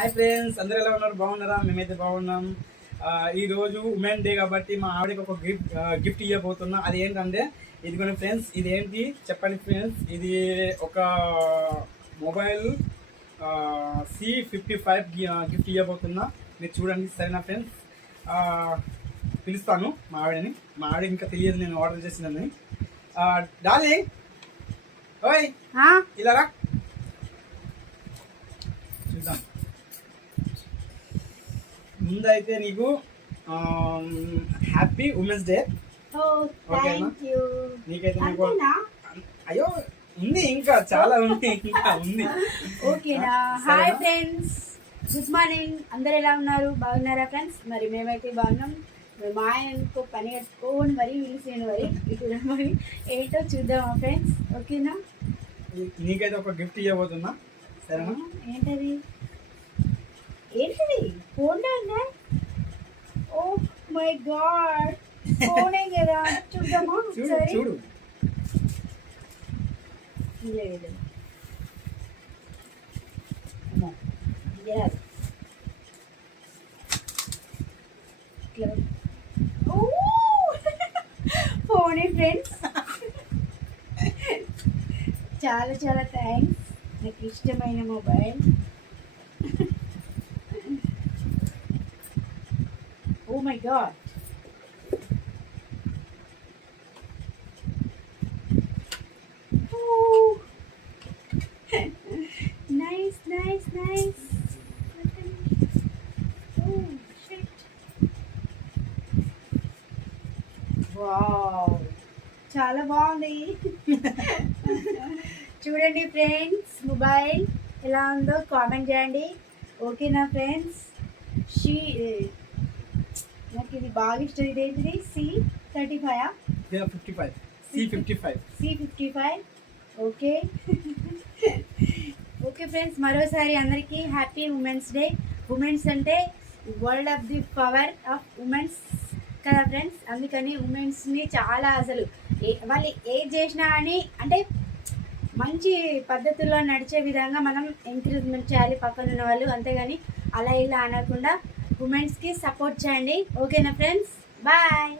Hi friends అందరూ ఎలా ఉన్నారు? బాగున్నారా? మేమైతే బాగున్నాం. ఆ, ఈ రోజు ఉమెన్ డే కాబట్టి మా ఆవిడకి ఒక గిఫ్ట్ గిఫ్ట్ ఇవ్వబోతున్నా. అది ఏంటంటే ఇదిగోండి ఫ్రెండ్స్ ఇది ఏంటి చెప్పండి ఫ్రెండ్స్ ఇది ఒక mobile C fifty five gift ఇవ్వబోతున్నా. మీరు చూడండి సరేనా ఫ్రెండ్స్ పిలుస్తాను మా ఆవిడని. మా ఆవిడ ఇంకా తెలియదు నేను ఆర్డర్ చేసిందని. డార్లింగ్ ఓయ్. ఇలా రా. చూద్దాం. ముందైతే నీకు హ్యాపీ ఉమెన్స్ డే నీకైతే నీకు అయ్యో ఉంది ఇంకా చాలా ఉంది ఇంకా ఉంది. ఓకేనా? హాయ్? ఫ్రెండ్స్ గుడ్ మార్నింగ్ అందరు ఎలా ఉన్నారు? బాగున్నారా ఫ్రెండ్స్ మరి మేమైతే బాగున్నాం. మా ఆయనకు పని కట్టుకోని మరి పిలిచాను మరి ఇప్పుడు మరి ఏంటో చూద్దామా ఫ్రెండ్స్ ఓకేనా? నీకైతే ఒక గిఫ్ట్ ఇవ్వబోతున్నా. సరేనా? ఏంటది? మై గాడ్ ఫోనే కదా చూద్దామా చూడు ఒకసారి చూడు లేదు అమ్మో, ఇది రాదు. ఇట్లా పెట్టు. ఓ! పోనీ ఫ్రెండ్స్ చాలా చాలా థ్యాంక్స్ నాకు ఇష్టమైన mobile oh my god nice, nice, nice. Oh, shit. Wow. చాలా బాగుంది చూడండి ఫ్రెండ్స్ మొబైల్ ఎలా ఉందో కామెంట్ చేయండి ఓకేనా ఫ్రెండ్స్ షీ బాగా ఇష్టం. ఇదేంటిది? C thirty five fifty five C fifty five C fifty five okay okay friends మరోసారి అందరికీ హ్యాపీ ఉమెన్స్ డే ఉమెన్స్ అంటే world of the power of women's కదా ఫ్రెండ్స్ అందుకని ఉమెన్స్ని చాలా అసలు వాళ్ళు ఏది చేసినా కానీ అంటే మంచి పద్ధతుల్లో నడిచే విధంగా మనం ఎంకరేజ్మెంట్ చేయాలి పక్కన ఉన్న వాళ్ళు. అంతేగాని అలా ఇలా అనకుండా ఉమెన్స్కి సపోర్ట్ చేయండి. ఓకేనా ఫ్రెండ్స్? బాయ్.